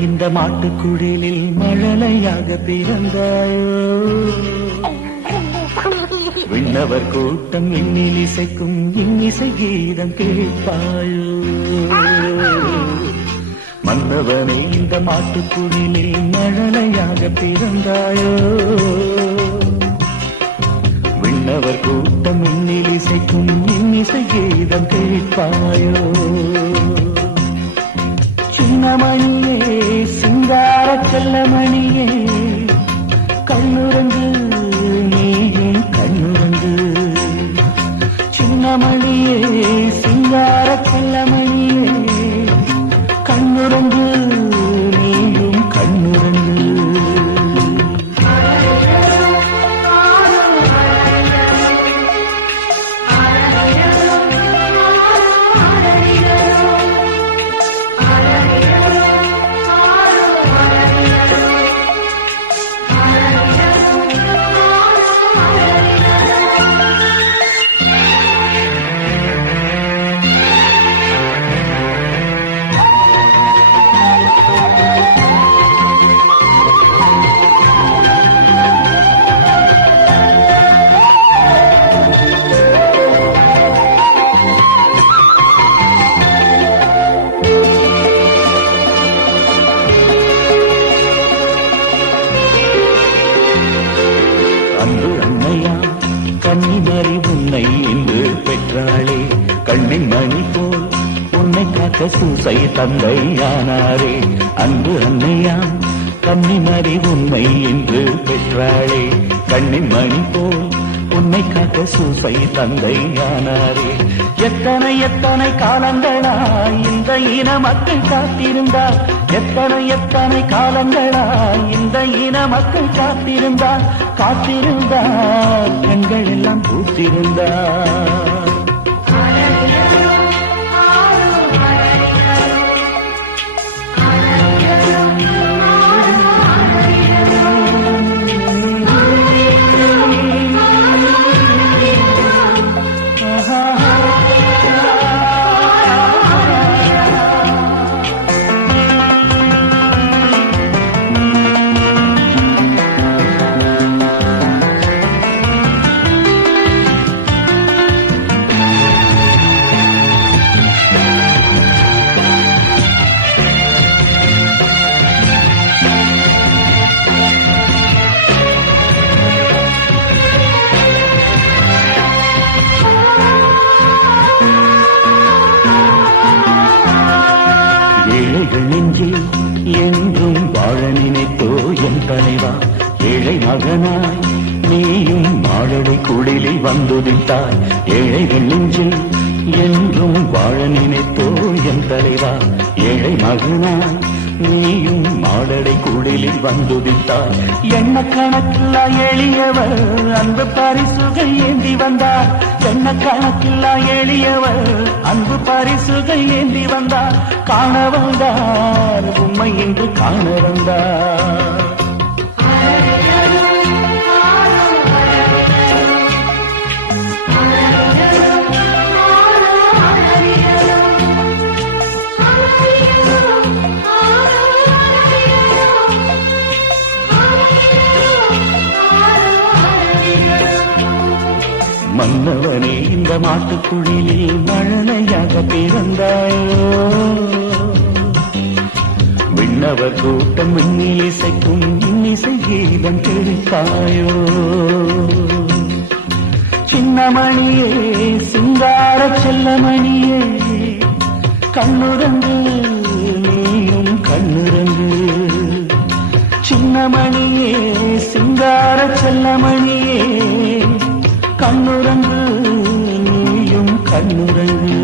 இந்த மாட்டுக்குடிலில் மழலையாக பிறந்தாயோ? விண்ணவர் கூட்டம் இன்னில் இசைக்கும் இன்னிசை கீதம் கேட்பாயோ? மன்னவனே இந்த மாட்டுக்குடிலில் மழலையாக பிறந்தாயோ? விண்ணவர் கூட்டம் இன்னில் இசைக்கும் இன்னிசை கீதம் கேட்பாயோ? சின்னமணி சிங்கார செல்லமணியே கண்ணின் மணி போல் உன்னை காக்க சூசை தந்தையானாரே. அன்பு அன்னையா கன்னிமறி உண்மை என்று பெற்றாளே. கண்ணின் மணி போல் உன்னை காக்க சூசை தந்தையானாரே. எத்தனை எத்தனை காலங்களாய் இந்த இன மக்கள் காத்திருந்தார். எத்தனை எத்தனை காலங்களாய் இந்த இன மக்கள் காத்திருந்தார். காத்திருந்தார் பெண்கள் எல்லாம் பூத்திருந்தார். நெஞ்சில் என்றும் வாழ நினைத்தோ என் தலைவா ஏழை மகனாய் நீயும் மாழடை குடிலை வந்துதித்தாய் ஏழைகள் நெஞ்சில் என்றும் வாழ நினைத்தோ என் தலைவா ஏழை மகனாய் நீயும் மாடடை குடிலில் வந்துதித்தாய் எண்ண கணக்கில்லா எளியவர்? அந்த பரிசுகள் ஏந்தி வந்தார். எண்ண கணக்கில்லா எளியவர்? அன்பு பரிசுகள் ஏந்தி வந்தார். காண வந்தார். உண்மை என்று காண வந்தார். மன்னவனே இந்த மாட்டுக்குழிலில் மழலையாக பிறந்தாயோ? விண்ணவர் கூட்டம் விண்ணில் இசைக்கும் இன்னிசை கீதம் கேட்பாயோ? சின்னமணியே சிங்கார செல்லமணியே கண்ணுரங்கு நீயும் கண்ணுரங்கு. சின்னமணியே சிங்கார செல்லமணியே கண்ணுறங்கு நீயும் கண்ணுறங்கு